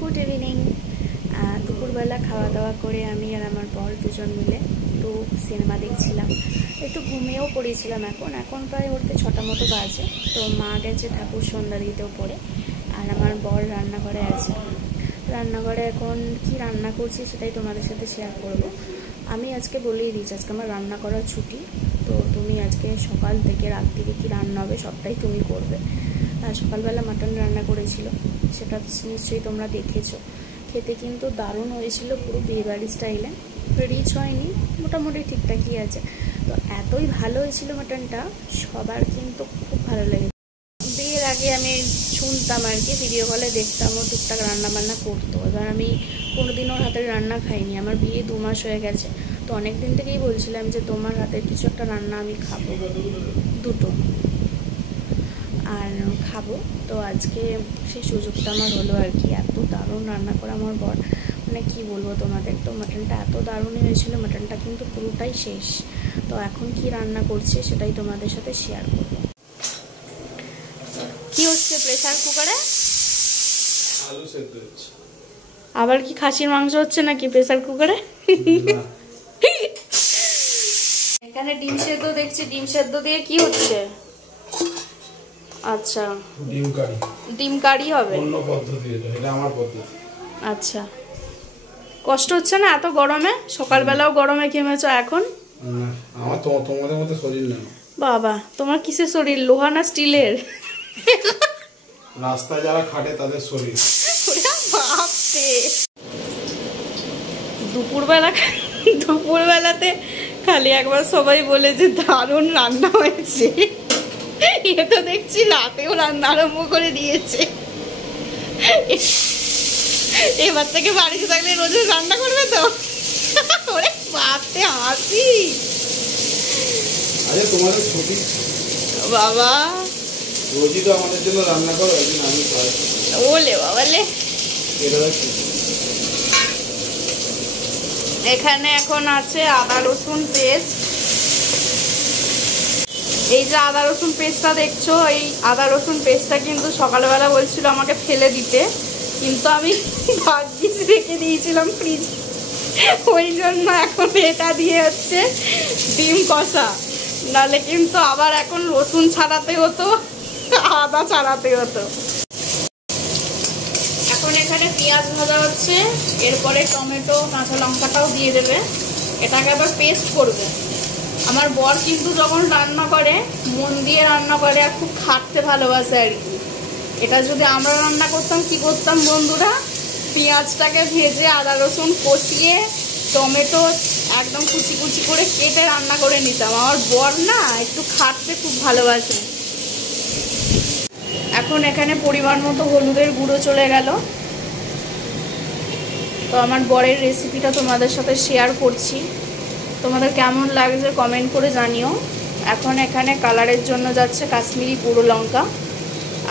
Good evening. দুপুরবেলা খাওয়া দাওয়া করে আমি আর আমার বর দুজন মিলে একটু সিনেমা দেখছিলাম, একটু ঘুমিয়েও পড়েছিলাম। এখন প্রায় উঠতে 6টা মতো বাজে। তো মা গেছে ঠাকুর সন্ধ্যা দিতেও পড়ে, আর আমার বর রান্নাঘরে আছে। রান্নাঘরে এখন কি রান্না করছি সেটাই তোমাদের সাথে শেয়ার করব। আমি আজকে বলেই দিচ্ছি, আজকে আমার রান্না করার ছুটি। তো তুমি আজকে সকাল থেকে রাত্রিরে কী রান্না হবে সবটাই তুমি করবে। সকালবেলা মাটন রান্না করেছিল, সেটা নিশ্চয়ই তোমরা দেখেছো। খেতে কিন্তু দারুণ হয়েছিল, পুরো বিয়েবাড়ি স্টাইলে। রিচ হয়নি, মোটামুটি ঠিকঠাকই আছে। তো এতই ভালো হয়েছিল মাটনটা, সবার কিন্তু খুব ভালো লেগেছে। বিয়ের আগে আমি শুনতাম আর কি, ভিডিও কলে দেখতাম ও টুকটাক রান্না বান্না করতো। এবার আমি কোনোদিন ওর হাতের রান্না খাইনি। আমার বিয়ে 2 মাস হয়ে গেছে। তো অনেক দিন থেকেই বলছিলাম যে তোমার হাতের কিছু একটা রান্না আমি খাবো, দুটো আর খাবো। তো আজকে সেই সুযোগটা আমার হলো আর কি। এত দারুণ রান্না করে আমার বর, মানে কি বলবো তোমাদের। তো মাটনটা এত দারুণই হয়েছিল, মাটনটা কিন্তু পুরোটাই শেষ। তো এখন কি রান্না করছে সেটাই তোমাদের সাথে শেয়ার করবো। কি হচ্ছে প্রেসার কুকারে? আলু সেদ্ধ হচ্ছে। আবার কি খাসির মাংস হচ্ছে নাকি প্রেসার কুকারে? এখানে ডিম সেদ্ধ দেখছি, ডিম সেদ্ধ দিয়ে কি হচ্ছে? আচ্ছা, ডিম কারি হবে। অন্য পদ্ধতি, এটা আমার পদ্ধতি। আচ্ছা, কষ্ট হচ্ছে না এত গরমে? সকালবেলাও গরমে ঘেমেছো এখন? না, আমার তো তোমাদের মতো শরীর না। বাবা, তোমার কিসের শরীর, লোহা না স্টিলের? রাস্তায় যারা খাটে তাদের শরীর। দুপুরবেলাতে খালি একবার সবাই বলে যে দারুণ রান্না হয়েছে। এ তো দেখছি রাতেও রান্না আরম্ভ করে দিয়েছে। এবার থেকে বাড়িতে থাকলে রোজ রান্না করবে তো? ওরে বাপরে, হাসি। আরে তোমাদের ছুটি বাবা, রোজই তো আমাদের জন্য রান্না করো, একদিন আমি খাই। ওলে বাবালে। এখানে এখন আছে আদা রসুন পেস্ট। এই যে আদা রসুন পেস্টটা দেখছো, এই আদা রসুন পেস্টটা কিন্তু সকালবেলা বলছিল আমাকে ফেলে দিতে, কিন্তু আমি ভাগ্যিস রেখে দিয়েছিলাম ফ্রিজ, ওই জন্য এখন এটা দিয়ে হচ্ছে ডিম কষা। নাহলে কিন্তু আবার এখন রসুন ছাড়াতে হতো, আদা ছাড়াতে হতো। এখন এখানে পেঁয়াজ ভাজা হচ্ছে, এরপরে টমেটো কাঁচা লঙ্কাটাও দিয়ে দেবে। এটাকে আবার পেস্ট করবে। আমার বর কিন্তু যখন রান্না করে মন দিয়ে রান্না করে, আর খুব খাটতে ভালোবাসে আর কি। এটা যদি আমরা রান্না করতাম কি করতাম বন্ধুরা, পেঁয়াজটাকে ভেজে আদা রসুন কষিয়ে টমেটো একদম কুচি কুচি করে কেটে রান্না করে নিতাম। আমার বর না একটু খাটতে খুব ভালোবাসে। এখন এখানে পরিমাণ মতো হলুদের গুঁড়ো চলে গেল। তো আমার বরের রেসিপিটা তোমাদের সাথে শেয়ার করছি, তোমাদের কেমন লাগছে কমেন্ট করে জানিও। এখন এখানে কালারের জন্য যাচ্ছে কাশ্মীরি গুঁড়ো লঙ্কা,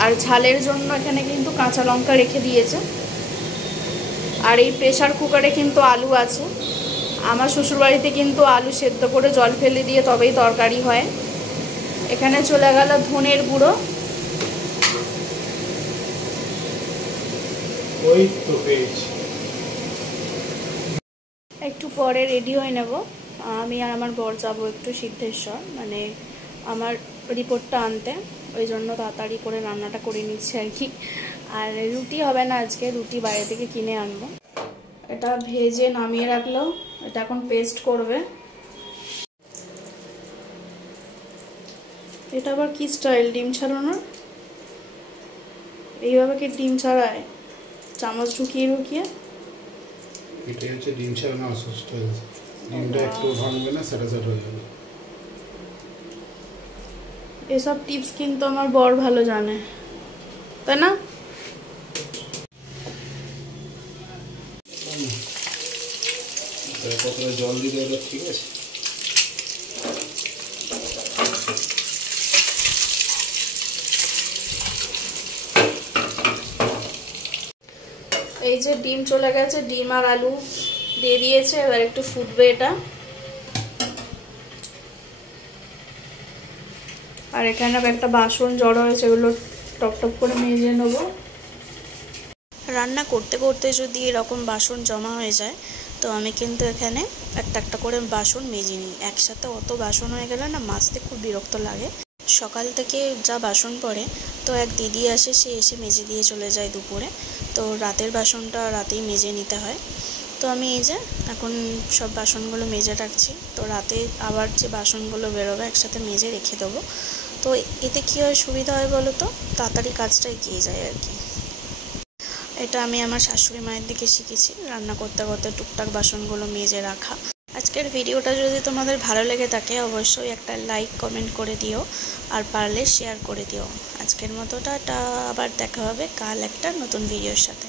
আর ঝালের জন্য এখানে কিন্তু কাঁচা লঙ্কা রেখে দিয়েছে। আর এই প্রেসার কুকারে কিন্তু আলু আছে। আমার শ্বশুরবাড়িতে কিন্তু আলু সেদ্ধ করে জল ফেলে দিয়ে তবেই তরকারি হয়। এখানে চলে গেল ধনের গুঁড়ো। একটু পরে রেডি হয়ে নেব। আমি আর আমার বর যাবো একটু সিদ্ধেশ্বর, মানে আমার রিপোর্টটা আনতে। ওই জন্য তাড়াতাড়ি করে রান্নাটা করে নিচ্ছি আর কি। আর রুটি হবে না আজকে, রুটি বাইরে থেকে কিনে আনবো। এটা ভেজে নামিয়ে রাখলো, এটা এখন পেস্ট করবে। এটা আবার কি স্টাইল ডিম ছাড়ানোর? এইভাবে কি ডিম ছাড়ায়? চামচ ঢুকিয়ে ঢুকিয়ে? এটা হচ্ছে ডিম ছাড়ানো স্টাইল। ডিমটা একটু ভাঙবে না, সেটা সেট হয়ে যাবে। এসব টিপস কিন্তু আমার বর ভালো জানে, তাই না? কতটা জল দিতে হবে, ঠিক আছে? এই যে ডিম চলে গেছে, ডিম আর আলু দিয়ে দিয়েছে। এবার একটু ফুটবে এটা। আর এখানে একটা বাসন জড়ো হয়েছে, এগুলো টপ টপ করে মেজে নেবো। রান্না করতে করতে যদি এরকম বাসন জমা হয়ে যায় তো আমি কিন্তু এখানে একটা একটা করে বাসন মেজে নিই। একসাথে অত বাসন হয়ে গেলে না মাজতে খুব বিরক্ত লাগে। সকাল থেকে যা বাসন পড়ে তো এক দিদি আসে, সে এসে মেজে দিয়ে চলে যায় দুপুরে। তো রাতের বাসনটা রাতেই মেজে নিতে হয়। তো আমি এই যে এখন সব বাসনগুলো মেজে রাখছি। তো রাতে আবার যে বাসনগুলো বেরোবে একসাথে মেজে রেখে দেবো। তো এতে কী হয়, সুবিধা হয় বলো তো, তাড়াতাড়ি কাজটা এগিয়ে যায় আর কি। এটা আমি আমার শাশুড়ি মায়ের দিকে শিখেছি, রান্না করতে করতে টুকটাক বাসনগুলো মেজে রাখা। আজকের ভিডিওটা যদি তোমাদের ভালো লেগে থাকে অবশ্যই একটা লাইক কমেন্ট করে দিও, আর পারলে শেয়ার করে দিও। আজকের মতো টাটা, আবার দেখা হবে কাল একটা নতুন ভিডিওর সাথে।